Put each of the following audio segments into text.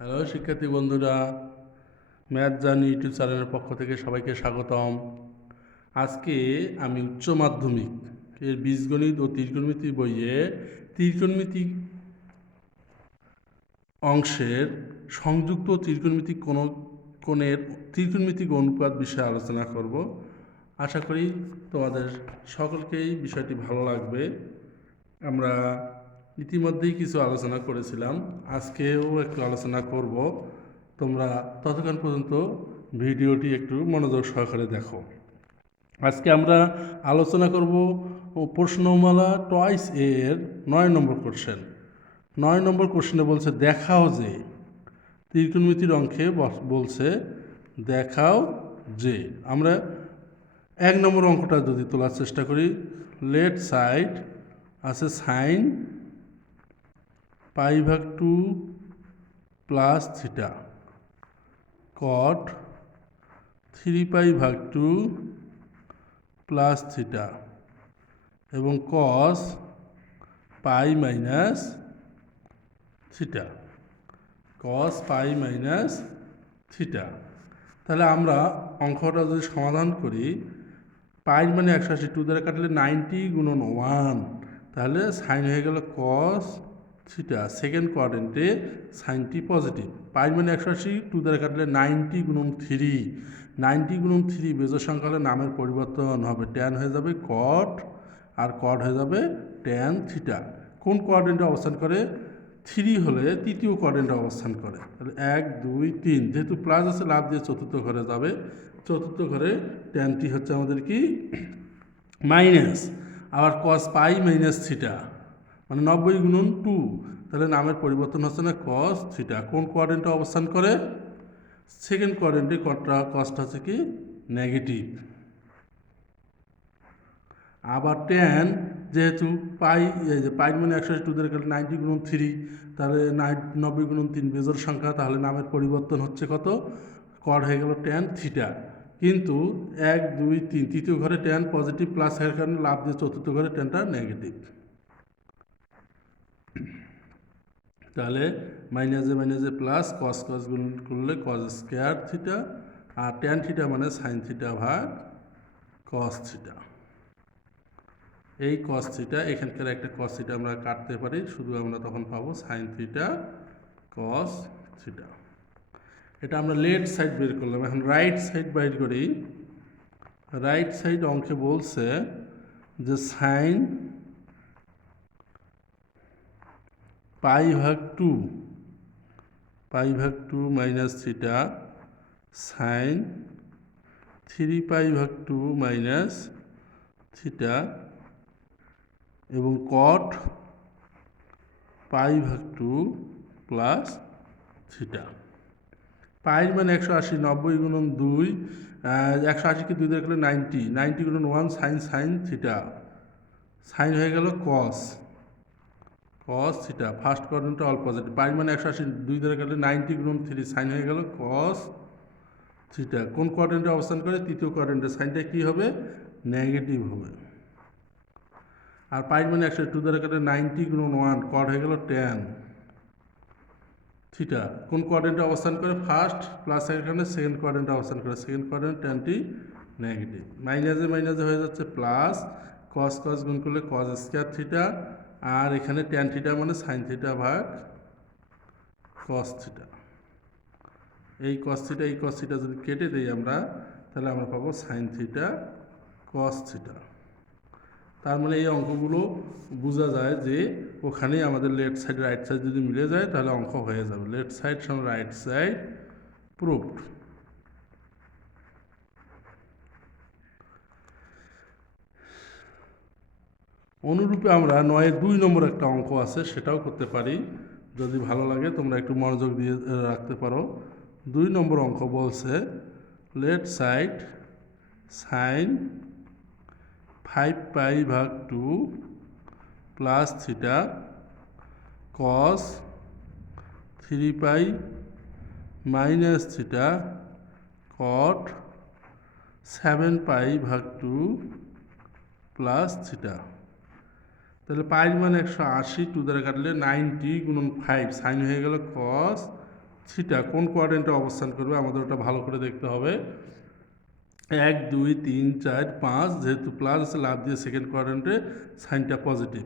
Hello শিক্ষার্থী বন্ধুরা, math journey YouTube চ্যানেলের পক্ষ থেকে সবাইকে স্বাগতম। আজকে আমি উচ্চ মাধ্যমিক এর বীজগণিত ও ত্রিকোণমিতি বইয়ে ত্রিকোণমিতি অংশের সংযুক্ত ত্রিকোণমিতিক কোণের ত্রিকোণমিতিক অনুপাত বিষয়ে আলোচনা করব। আশা করি তোমাদের সকলকেই বিষয়টি ভালো লাগবে। আমরা ইতিমধ্যেই কিছু আলোচনা করেছিলাম, আজকেও একটু আলোচনা করব। তোমরা ততক্ষণ পর্যন্ত ভিডিওটি একটু মনোযোগ সহকারে দেখো। আজকে আমরা আলোচনা করব প্রশ্নমালা টয়েস এর 9 নম্বর কোশ্চেন। 9 নম্বর কোশ্চেনে বলছে দেখাও যে, ত্রিকোণমিতির অঙ্কে বলছে দেখাও যে। আমরা 1 নম্বর অঙ্কটা যদি তোলার চেষ্টা করি, লেফট সাইড আছে সাইন π/2 প্লাস থিটা, কট 3π/2 প্লাস থিটা এবং কস π মাইনাস থিটা, কস π মাইনাস থিটা। তাহলে আমরা অঙ্কটা যদি সমাধান করি, পাই মানে 180, 2 দ্বারা কাটলে 90 গুণন 1, তাহলে সাইন হয়ে গেল কস থিটা। সেকেন্ড কোয়াড্রেন্টে সাইনটি পজিটিভ। পাই মানে 180, 2 দ্বারা কাটলে 90 গুণন 3, 90 গুণন 3 বেজোড় সংখ্যা হলে নামের পরিবর্তন হবে, ট্যান হয়ে যাবে কট, আর কট হয়ে যাবে ট্যান থিটা। কোন কোয়াড্রেন্টে অবস্থান করে? 3 হলে তৃতীয় কোয়াড্রেন্টে অবস্থান করে। তাহলে 1 2 3, যেহেতু প্লাস আছে লাভ দিয়ে চতুর্থ ঘরে যাবে, চতুর্থ ঘরে ট্যানটি হচ্ছে আমাদের কি মাইনাস, আবার কস পাই মাইনাস থিটা মানে 90 গুণন 2, তাহলে নামের পরিবর্তন হচ্ছে না কস থিটা। কোন কোয়াড্রেন্টে অবস্থান করে? সেকেন্ড কোয়াড্রেন্টে। কসটা হচ্ছে কি নেগেটিভ। আবার ট্যান যেহেতু পাই পাই মানে 180, 2 দ্বারা 90 গুণন 3, তাহলে 90 গুণন 3 বেজোড় সংখ্যা, তাহলে নামের পরিবর্তন হচ্ছে কত? কট হয়ে গেল ট্যান থিটা। কিন্তু 1 2 3 তৃতীয় ঘরে ট্যান পজিটিভ প্লাস এর কারণে লাভ দিয়ে চতুর্থ ঘরে ট্যানটা নেগেটিভ। তাহলে মাইনাসে মাইনাসে প্লাস, কস কস গুণ করলে কস স্কোয়ার থিটা, আর ট্যান থিটা মানে সাইন থিটা ভাগ কস থিটা। এই কস থিটা, এখানকার একটা কস থিটা আমরা কাটতে পারি, শুধু আমরা তখন পাবো সাইন থিটা কস থিটা। এটা আমরা লেফট সাইড বের করলাম। এখন রাইট সাইড বের করি। রাইট সাইড অঙ্কে বলছে যে sine π/2 minus theta sine 3π/2 minus theta এবং কট π/2 প্লাস থিটা। পাই মানে 180, 90 গুণন 2, 180কে 2 দিয়ে গেলে 90, 90 গুণন 1 সাইন থিটা, সাইন হয়ে গেল কস থিটা। ফার্স্ট কোয়াড্রেন্টে অল পজিটিভ। পাই মানে 180, 2 দ্বারা কাটলে 90 গুণন 3, সাইন হয়ে গেল কস থিটা। কোন কোয়াড্রেন্টে অবস্থান করে? তৃতীয় কোয়াড্রেন্টে। সাইনটা কী হবে? নেগেটিভ হবে। আর পাই মানে 180, 2 দ্বারা কাটলে 90 গুণন 1, কট হয়ে গেল ট্যান থিটা। কোন কোয়াড্রেন্টে অবস্থান করে? ফার্স্ট প্লাস এর কারণে সেকেন্ড কোয়াড্রেন্টে অবস্থান করে। সেকেন্ড কোয়াড্রেন্ট ট্যানটি নেগেটিভ। মাইনাসে মাইনাসে হয়ে যাচ্ছে প্লাস, কস কস গুণ করলে কস স্কোয়ার থিটা, আর এখানে ট্যান থিটা মানে সাইন থিটা ভাগ কস থিটা। এই কস থিটা যদি কেটে দিই আমরা, তাহলে আমরা পাবো সাইন থিটা কস থিটা। তার মানে এই অঙ্কগুলো বোঝা যায় যে ওখানেই আমাদের লেফট সাইড রাইট সাইড যদি মিলে যায় তাহলে অঙ্ক হয়ে যাবে। লেফট সাইড সমান রাইট সাইড প্রুভড। অনুরূপে আমরা 9-2 নম্বর একটা অঙ্ক আছে, সেটাও করতে পারি। যদি ভালো লাগে তোমরা একটু মনোযোগ দিয়ে রাখতে পারো। 2 নম্বর অঙ্ক বলছে left side sine 5π/2 plus theta cos 3π minus theta cot 7π/2 plus theta. তাহলে পাই মানে 180, 2 দ্বারা কাটলে 90 গুণন 5, সাইন হয়ে গেল কস থিটা কোন কোয়াড্রেন্টে অবস্থান করবে আমাদের ওটা ভালো করে দেখতে হবে। 1 2 3 4 5 যেহেতু প্লাস আছে লাভ দিয়ে সেকেন্ড কোয়াড্রেন্টে সাইনটা পজিটিভ।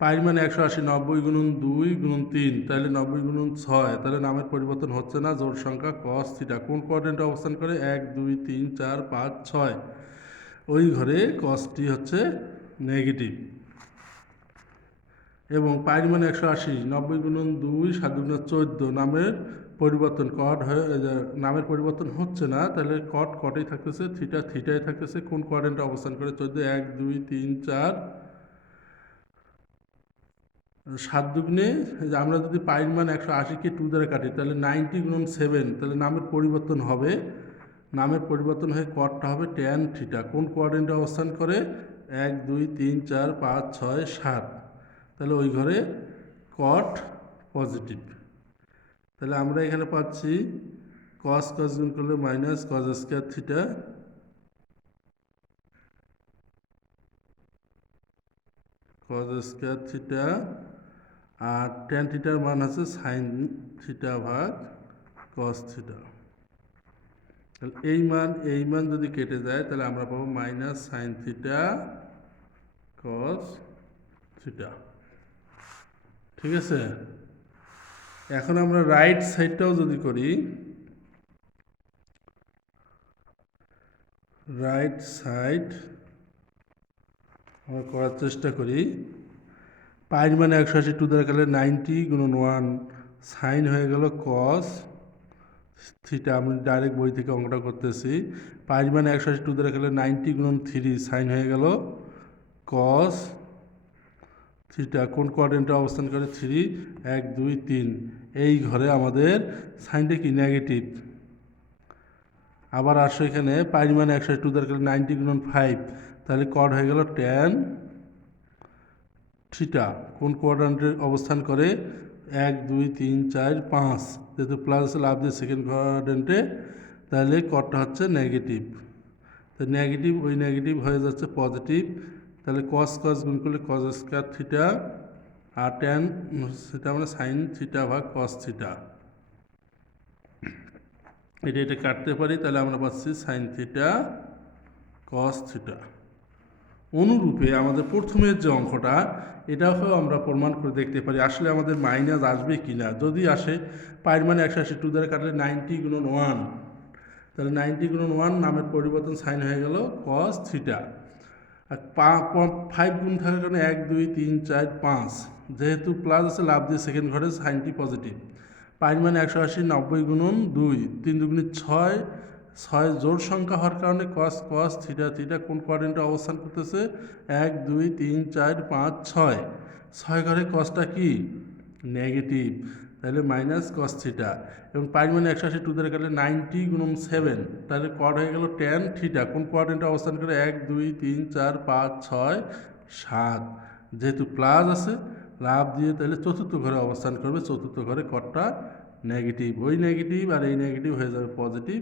পাই মানে 180, 90 গুণন 2 গুণন 3, তাহলে 90 গুণন 6, তাহলে নামের পরিবর্তন হচ্ছে না। জোড় সংখ্যা কস থিটা কোন কোয়াড্রেন্টে অবস্থান করে 1 2 3 4 5 6, ওই ঘরে কসটি হচ্ছে নেগেটিভ। এবং পাই মানে 180, 90 গুণন 2 7 গুণন 14, নামের পরিবর্তন কট হয়ে নামের পরিবর্তন হচ্ছে না, তাহলে কট কটেই থাকতেছে, থিটা থিটাই থাকতেছে। কোন কোয়াড্রেন্টে অবস্থান করে 14 1 2 3 4 7 দুগুণে আমরা যদি পাইর মান 180কে 2 দ্বারা কাটি তাহলে 90 গুণন 7, তাহলে নামের পরিবর্তন হবে। নামের পরিবর্তন হয়ে কটটা হবে ট্যান থিটা কোন কোয়াড্রেন্টে অবস্থান করে 1 2 3 4 5 6 7, তাহলে ওই ঘরে কট পজিটিভ। তাহলে আমরা এখানে পাচ্ছি কস কস গুণ করলে minus cos square theta, cos square theta, আর ট্যান থিটার মান আছে সাইন থিটা ভাগ কস থিটা। তাহলে এই মান যদি কেটে যায় তাহলে আমরা পাবো minus sine theta cos theta. ঠিক আছে, এখন আমরা রাইট সাইডটাও যদি করি, রাইট সাইড আমরা করার চেষ্টা করি। পাইর মানে 180 2 দ্বারা কাটলে 90 গুণন 1 সাইন হয়ে গেল কস থিটা, আমি ডাইরেক্ট বই থেকে অঙ্কটা করতেছি। পাইর মানে 180 2 দ্বারা কাটলে 90 গুণন 3 সাইন হয়ে গেল কস থিটা কোন কোয়াড্রেন্টে অবস্থান করে 3 1 2 3, এই ঘরে আমাদের সাইনটা কি নেগেটিভ। আবার আসো এখানে পাইর মানে 180 2 দ্বারা কাটলে 90 গুণন 5, তাহলে কট হয়ে গেল ট্যান থিটা কোন কোয়াড্রেন্টে অবস্থান করে 1 2 3 4 5, যেহেতু প্লাস লাভ দিয়ে সেকেন্ড কোয়াড্রেন্টে, তাহলে কটটা হচ্ছে নেগেটিভ। তো নেগেটিভ ওই নেগেটিভ হয়ে যাচ্ছে পজিটিভ, তাহলে কস কস গুণ করলে কস স্কয়ার থিটা, আর ট্যান থিটা মানে সাইন থিটা ভাগ কস থিটা, এটা কাটতে পারি, তাহলে আমরা পাচ্ছি সাইন থিটা কস থিটা। অনুরূপে আমাদের প্রথমের যে অঙ্কটা, এটাও আমরা প্রমাণ করে দেখতে পারি আসলে আমাদের মাইনাস আসবে কি না। যদি আসে পাইর মানে 180 2 দ্বারা কাটলে 90 গুণন 1, তাহলে 90 গুণন 1 নামের পরিবর্তন সাইন হয়ে গেল কস থিটা। আর 5 গুণ থাকার কারণে 1 2 3 4 5, যেহেতু প্লাস আছে লাভ দিয়ে সেকেন্ড ঘরে সাইনটি পজিটিভ। পাইর মানে 180 90 গুণন 2 3 দুগুণে 6, 6 জোড় সংখ্যা হওয়ার কারণে কস কস থিটা থিটা কোন কোয়াড্রেন্টে অবস্থান করতেছে 1 2 3 4 5 6, 6 ঘরে কসটা কি নেগেটিভ, তাহলে মাইনাস কস থিটা। এবং পাই মানে 180 2 দ্বারা কাটলে 90 গুণন 7, তাহলে কট হয়ে গেল ট্যান থিটা কোন কোয়াড্রেন্টে অবস্থান করে 1 2 3 4 5 6 7, যেহেতু প্লাস আছে লাভ দিয়ে তাহলে চতুর্থ ঘরে অবস্থান করবে, চতুর্থ ঘরে কটটা নেগেটিভ, ওই নেগেটিভ আর এই নেগেটিভ হয়ে যাবে পজিটিভ,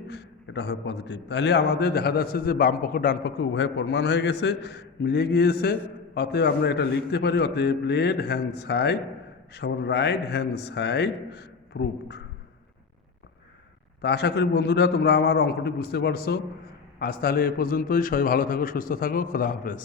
এটা হয় পজিটিভ। তাহলে আমাদের দেখা যাচ্ছে যে বাম পক্ষ ডান পক্ষ উভয় প্রমাণ হয়ে গেছে, মিলে গিয়েছে। অতএব আমরা এটা লিখতে পারি, অতএব লেফট হ্যান্ড সাইড সমান রাইট হ্যান্ড সাইড প্রুভড। তো আশা করি বন্ধুরা তোমরা আমার অঙ্কটি বুঝতে পারছো। আজ তাহলে এ পর্যন্তই, সবাই ভালো থাকো সুস্থ থাকো, খোদা হাফেজ।